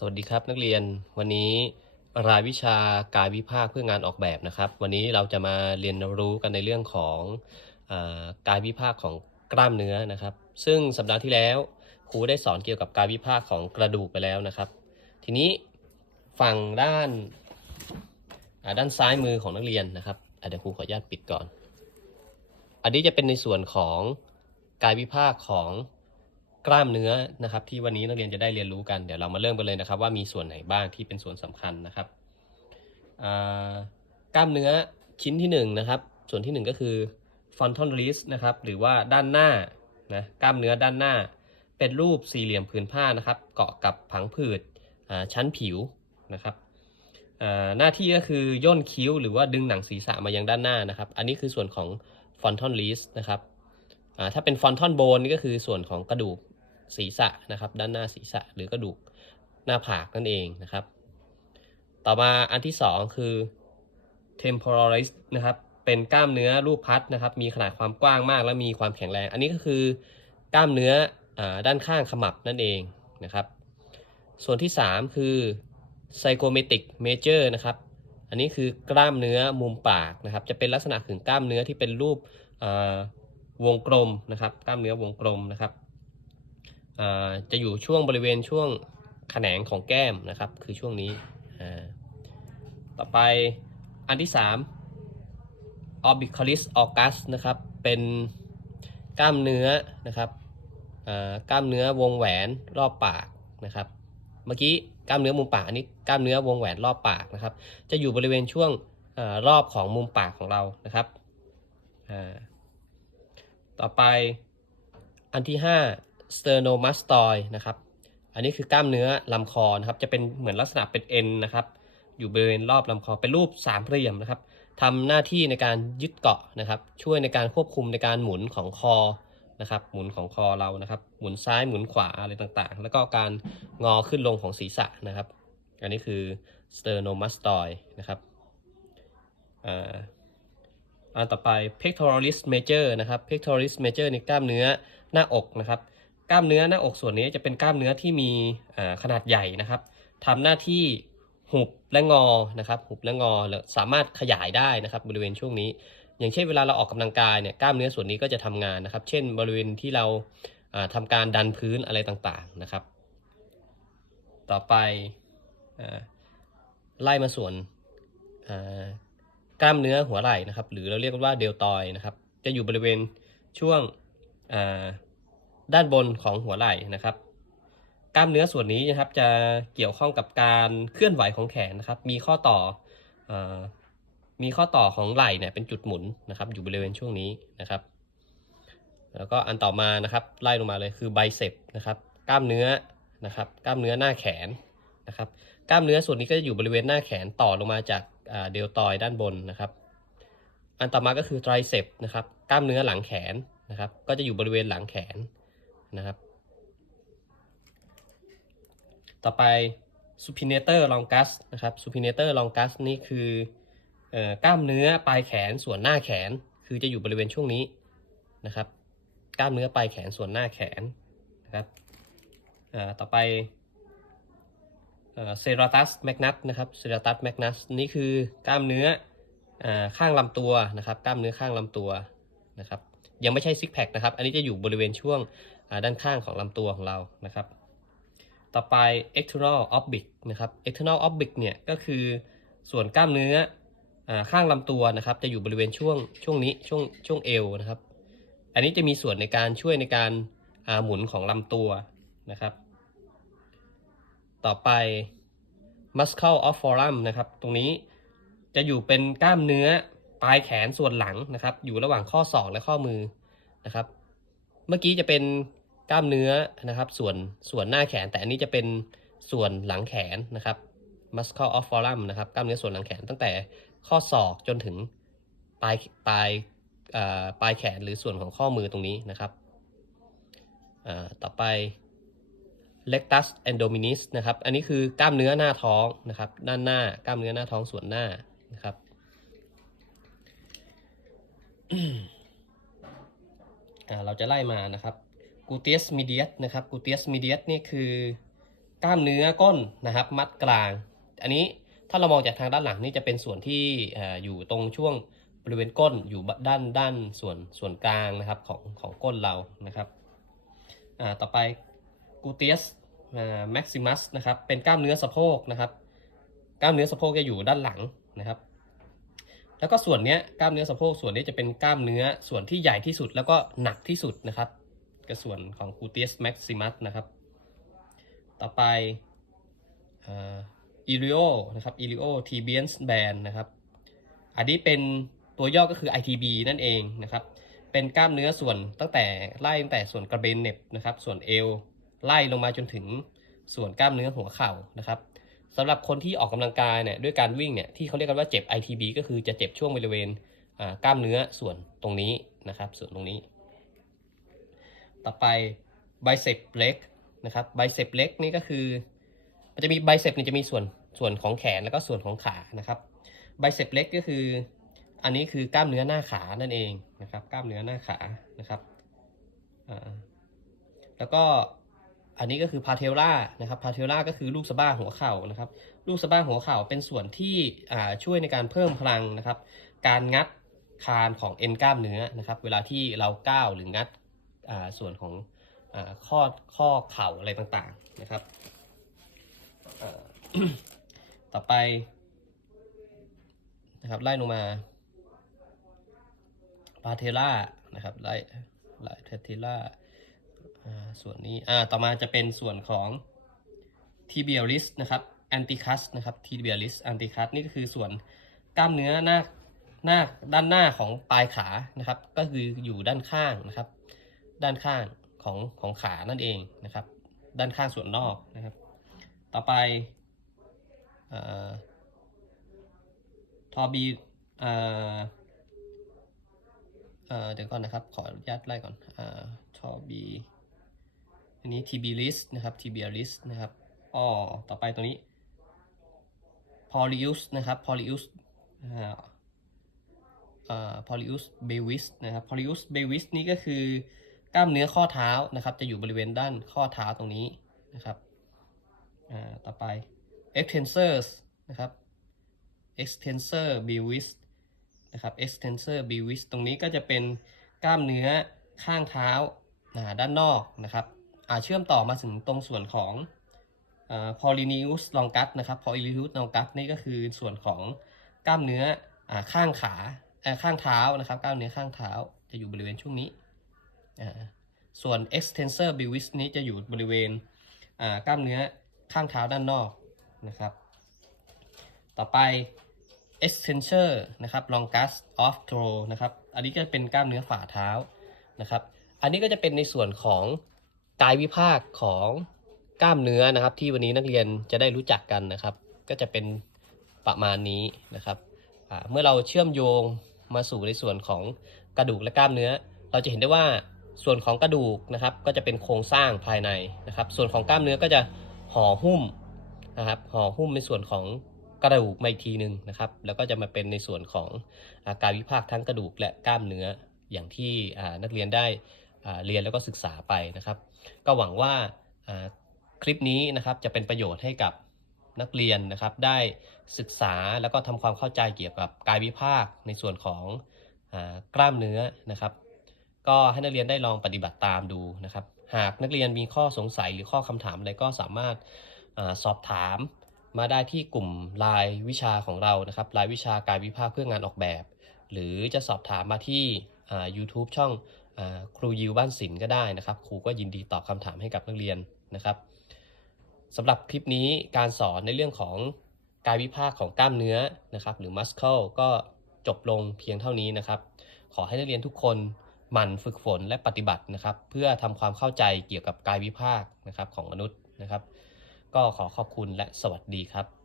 สวัสดีครับนักเรียนวันนี้รายวิชากายวิภาคเพื่องานออกแบบนะครับ วันนี้เราจะมาเรียนรู้กันในเรื่องของอกายวิภาคของกล้ามเนื้อนะครับ ซึ่งสัปดาห์ที่แล้วครูได้สอนเกี่ยวกับกายวิภาคของกระดูกไปแล้วนะครับ ทีนี้ฝั่งด้านด้านซ้ายมือของนักเรียนนะครับเดี๋ยวครูขออนุญาตปิดก่อน อันนี้จะเป็นในส่วนของกายวิภาคของ กล้ามเนื้อนะครับ ที่วันนี้นักเรียนจะได้เรียนรู้กันเดี๋ยวเรามาเริ่มกันเลยนะครับ ว่ามีส่วนไหนบ้างที่เป็นส่วนสำคัญนะครับกล้ามเนื้อชิ้นที่หนึ่งนะครับ ส่วนที่หนึ่งก็คือ frontal wrist นะครับ หรือว่าด้านหน้านะกล้ามเนื้อด้านหน้า เป็นรูปสี่เหลี่ยมผืนผ้านะครับ เกาะกับผังผืดชั้นผิวนะครับหน้าที่ก็คือย่นคิ้วหรือว่าดึงหนังศีรษะมายังด้านหน้านะครับ อันนี้คือส่วนของ frontal wrist นะครับถ้าเป็น frontal bone นี่ก็คือส่วนของกระดูก ศีรษะนะครับ ด้านหน้าศีรษะหรือกระดูกหน้าผากนั่นเองนะครับ ต่อมาอันที่สองคือ temporalis นะครับเป็นกล้ามเนื้อรูปพัดนะครับ มีขนาดความกว้างมากและมีความแข็งแรง อันนี้ก็คือกล้ามเนื้ออด้านข้างขมับนั่นเองนะครับ ส่วนที่ 3 คือ psychometric major นะครับ อันนี้คือกล้ามเนื้อมุมปากนะครับ จะเป็นลักษณะถึงกล้ามเนื้อที่เป็นรูปวงกลมนะครับ กล้ามเนื้อวงกลมนะครับ จะอยู่ช่วงบริเวณช่วงแขนงของแก้มนะครับ คือช่วงนี้ ต่อไปอันที่ 3 orbicalis august นะครับ เป็นกล้ามเนื้อนะครับกล้ามเนื้อวงแหวนรอบปากนะครับ เมื่อกี้กล้ามเนื้อมุมปากอันนี้กล้ามเนื้อวงแหวนรอบปากนะครับ จะอยู่บริเวณช่วงอรอบของมุมปากของเรานะครับ ต่อไปอันที่ 5 sternomastoid นะครับ อันนี้คือกล้ามเนื้อลำคอนะครับ จะเป็นเหมือนลักษณะเป็นเอ็นนะครับ อยู่บริเวณรอบลำคอ เป็นรูปสามเหลี่ยมนะครับทำหน้าที่ในการยึดเกาะนะครับ ช่วยในการควบคุมในการหมุนของคอนะครับ หมุนของคอเรานะครับ หมุนซ้ายหมุนขวาอะไรต่างๆ แล้วก็การงอขึ้นลงของศีรษะนะครับ อันนี้คือ sternomastoid นะครับอ่าอันต่อไป pectoralis major นะครับ pectoralis major ในกล้ามเนื้อหน้าอกนะครับ กล้ามเนื้อหน้าอกส่วนนี้จะเป็นกล้ามเนื้อที่มีขนาดใหญ่นะครับทำหน้าที่หุบและงอนะครับหุบและงอแล้วสามารถขยายได้นะครับบริเวณช่วงนี้ อย่างเช่นเวลาเราออกกำลังกายเนี่ยกล้ามเนื้อส่วนนี้ก็จะทำงานนะครับ เช่น บริเวณที่เราอ่าทำการดันพื้นอะไรต่างๆนะครับ ต่อไปอไล่มาส่วนกล้ามเนื้อหัวไหล่นะครับ หรือเราเรียกว่าเดลตอยนะครับ จะอยู่บริเวณช่วง ด้านบนของหัวไหล่นะครับ กล้ามเนื้อส่วนนี้นะครับจะเกี่ยวข้องกับการเคลื่อนไหวของแขนนะครับ มีข้อต่ออมีข้อต่อของไหล่เนี่ยเป็นจุดหมุนนะครับ อยู่บริเวณช่วงนี้นะครับ แล้วก็อันต่อมานะครับไล่ลงมาเลยคือไบเซปนะครับ กล้ามเนื้อนะครับ กล้ามเนื้อหน้าแขนนะครับ กล้ามเนื้อส่วนนี้ก็จะอยู่บริเวณหน้าแขนต่อลงมาจากเดลตอยด้านบนนะครับ อันต่อมาก็คือไตรเซปนะครับ กล้ามเนื้อหลังแขนนะครับ ก็จะอยู่บริเวณหลังแขน นะครับ ต่อไป supinator longus นะครับ supinator longus นี่คือเออกล้ามเนื้อปลายแขนส่วนหน้าแขนคือจะอยู่บริเวณช่วงนี้นะครับ กล้ามเนื้อปลายแขนส่วนหน้าแขนนะครับต่อไปเอ่อ serratus magnus นะครับ serratus magnus นี่คือกล้ามเนื้ออข้างลำตัวนะครับ กล้ามเนื้อข้างลำตัวนะครับ ยังไม่ใช่ซิกแพคนะครับ อันนี้จะอยู่บริเวณช่วง ด้านข้างของลำตัวของเรานะครับ ต่อไป external oblique นะครับ external oblique เนี่ยก็คือส่วนกล้ามเนื้ออข้างลำตัวนะครับ จะอยู่บริเวณช่วงช่วงนี้ช่วงช่วงเอวนะครับ อันนี้จะมีส่วนในการช่วยในการหมุนของลำตัวนะครับ ต่อไป muscle of forearm นะครับ ตรงนี้จะอยู่เป็นกล้ามเนื้อปลายแขนส่วนหลังนะครับ อยู่ระหว่างข้อศอกและข้อมือนะครับ เมื่อกี้จะเป็น กล้ามเนื้อนะครับ ส่วนส่วนหน้าแขน แต่อันนี้จะเป็นส่วนหลังแขนนะครับ muscle of forearm นะครับกล้ามเนื้อส่วนหลังแขนตั้งแต่ข้อศอกจนถึงปลายปลายปลายแขนหรือส่วนของข้อมือตรงนี้นะครับอ่าต่อไป rectus abdominis นะครับ อันนี้คือกล้ามเนื้อหน้าท้องนะครับ ด้านหน้ากล้ามเนื้อหน้าท้องส่วนหน้านะครับอ่าเราจะไล่มานะครับ gluteus medius นะครับ gluteus medius นี่คือกล้ามเนื้อก้นนะครับ มัดกลาง อันนี้ถ้าเรามองจากทางด้านหลังนี่จะเป็นส่วนที่อยู่ตรงช่วงบริเวณก้นอยู่ด้านด้านส่วนส่วนกลางนะครับของของก้นเรานะครับต่อไปกูเตียสแม็กซิมัสนะครับเป็นกล้ามเนื้อสะโพกนะครับ กล้ามเนื้อสะโพกจะอยู่ด้านหลังนะครับ แล้วก็ส่วนนี้กล้ามเนื้อสะโพกส่วนนี้จะเป็นกล้ามเนื้อส่วนที่ใหญ่ที่สุดแล้วก็หนักที่สุดนะครับ ก็ส่วนของ gluteus maximus นะครับ ต่อไปอิริโอนะครับอิริโอทีเบียนส์แบนนะครับ อันนี้เป็นตัวย่อก็คือ ITB นั่นเองนะครับ เป็นกล้ามเนื้อส่วนตั้งแต่ไล่ตั้งแต่ส่วนกระเบนเน็บนะครับ ส่วนเอวไล่ลงมาจนถึงส่วนกล้ามเนื้อหัวเข่านะครับสำหรับคนที่ออกกำลังกายเนี่ยด้วยการวิ่งเนี่ยที่เขาเรียกกันว่าเจ็บ ITB ก็คือจะเจ็บช่วงบริเวณกล้ามเนื้อส่วนตรงนี้นะครับ ส่วนตรงนี้ ต่อไป bicep leg นะครับ bicep leg นี่ก็คือ มันจะมี bicep นี่จะมีส่วนส่วนของแขนแล้วก็ส่วนของขานะครับ bicep leg ก็คือ อันนี้คือกล้ามเนื้อหน้าขานั่นเองนะครับ กล้ามเนื้อหน้าขานะครับแล้วก็อันนี้ก็คือพาเทลล่านะครับพาเทลล่าก็คือลูกสะบ้าหัวเข่านะครับ ลูกสะบ้าหัวเข่าเป็นส่วนที่ช่วยในการเพิ่มพลังนะครับ การงัดคานของเอ็นกล้ามเนื้อนะครับ เวลาที่เราก้าวหรืองัด ส่วนของอข้อข้อเข่าอะไรต่างๆนะครับต่อไปนะครับไล่ลงมาพาเทล่านะครับไล่ไล่เทล่าอ่าส่วนนี้ต่อมาจะเป็นส่วนของ tibialis นะครับ anticus นะครับ tibialis anticus นี่ก็คือส่วนกล้ามเนื้อหน้าหน้าด้านหน้าของปลายขานะครับ ก็คืออยู่ด้านข้างนะครับ ด้านข้างของของขานั่นเองนะครับ ด้านข้างส่วนนอกนะครับ ต่อไปอทอบีเอ่อเดี๋ยวก่อนนะครับ ขออนุญาตไล่ก่อนอทอบีอันนี้ TB list นะครับ TB list นะครับอ้อต่อไปตัวนี้ Polyus นะครับ Polyus อ่าเอ่อ Polyus brevis นะครับ Polyus brevis นี่ก็คือ กล้ามเนื้อข้อเท้านะครับ จะอยู่บริเวณด้านข้อเท้าตรงนี้นะครับอ่าต่อไป extensors นะครับ extensor brevis นะครับ extensor brevis ตรงนี้ก็จะเป็นกล้ามเนื้อข้างเท้าอ่าด้านนอกนะครับอ่าเชื่อมต่อมาถึงตรงส่วนของอ polyneus longus นะครับ polyneus longus นี่ก็คือส่วนของกล้ามเนื้ออ่าข้างขาข้างเท้านะครับ กล้ามเนื้อข้างเท้าจะอยู่บริเวณช่วงนี้ ส่วน extensor brevis นี้จะอยู่บริเวณกล้ามเนื้อข้างเท้าด้านนอกนะครับ ต่อไป extensor นะครับ longus of toe นะครับ อันนี้ก็เป็นกล้ามเนื้อฝ่าเท้านะครับ อันนี้ก็จะเป็นในส่วนของกายวิภาคของกล้ามเนื้อนะครับ ที่วันนี้นักเรียนจะได้รู้จักกันนะครับ ก็จะเป็นประมาณนี้นะครับเมื่อเราเชื่อมโยงมาสู่ในส่วนของกระดูกและกล้ามเนื้อ เราจะเห็นได้ว่า ส่วนของกระดูกนะครับก็จะเป็นโครงสร้างภายในนะครับ ส่วนของกล้ามเนื้อก็จะห่อหุ้มนะครับห่อหุ้มในส่วนของกระดูกมาอีกทีหนึ่งนะครับ แล้วก็จะมาเป็นในส่วนของอาการวิภาคทั้งกระดูกและกล้ามเนื้ออย่างที่นักเรียนได้เรียนแล้วก็ศึกษาไปนะครับ ก็หวังว่าคลิปนี้นะครับจะเป็นประโยชน์ให้กับนักเรียนนะครับ ได้ศึกษาแล้วก็ทำความเข้าใจเกี่ยวกับกายวิภาคในส่วนของอกล้ามเนื้อนะครับ ก็ให้นักเรียนได้ลองปฏิบัติตามดูนะครับ หากนักเรียนมีข้อสงสัยหรือข้อคำถามอะไรก็สามารถอสอบถามมาได้ที่กลุ่มไลน์วิชาของเรานะครับไลน์วิชากายวิภาคเพื่องานออกแบบ หรือจะสอบถามมาที่ YouTube ช่องอครูยิวบ้านศิลป์ก็ได้นะครับ ครูก็ยินดีตอบคำถามให้กับนักเรียนนะครับสำหรับคลิปนี้การสอนในเรื่องของกายวิภาคของกล้ามเนื้อนะครับ หรือ muscle ก็จบลงเพียงเท่านี้นะครับ ขอให้นักเรียนทุกคน หมั่นฝึกฝนและปฏิบัตินะครับ เพื่อทำความเข้าใจเกี่ยวกับกายวิภาคนะครับของมนุษย์นะครับ ก็ขอขอบคุณและสวัสดีครับ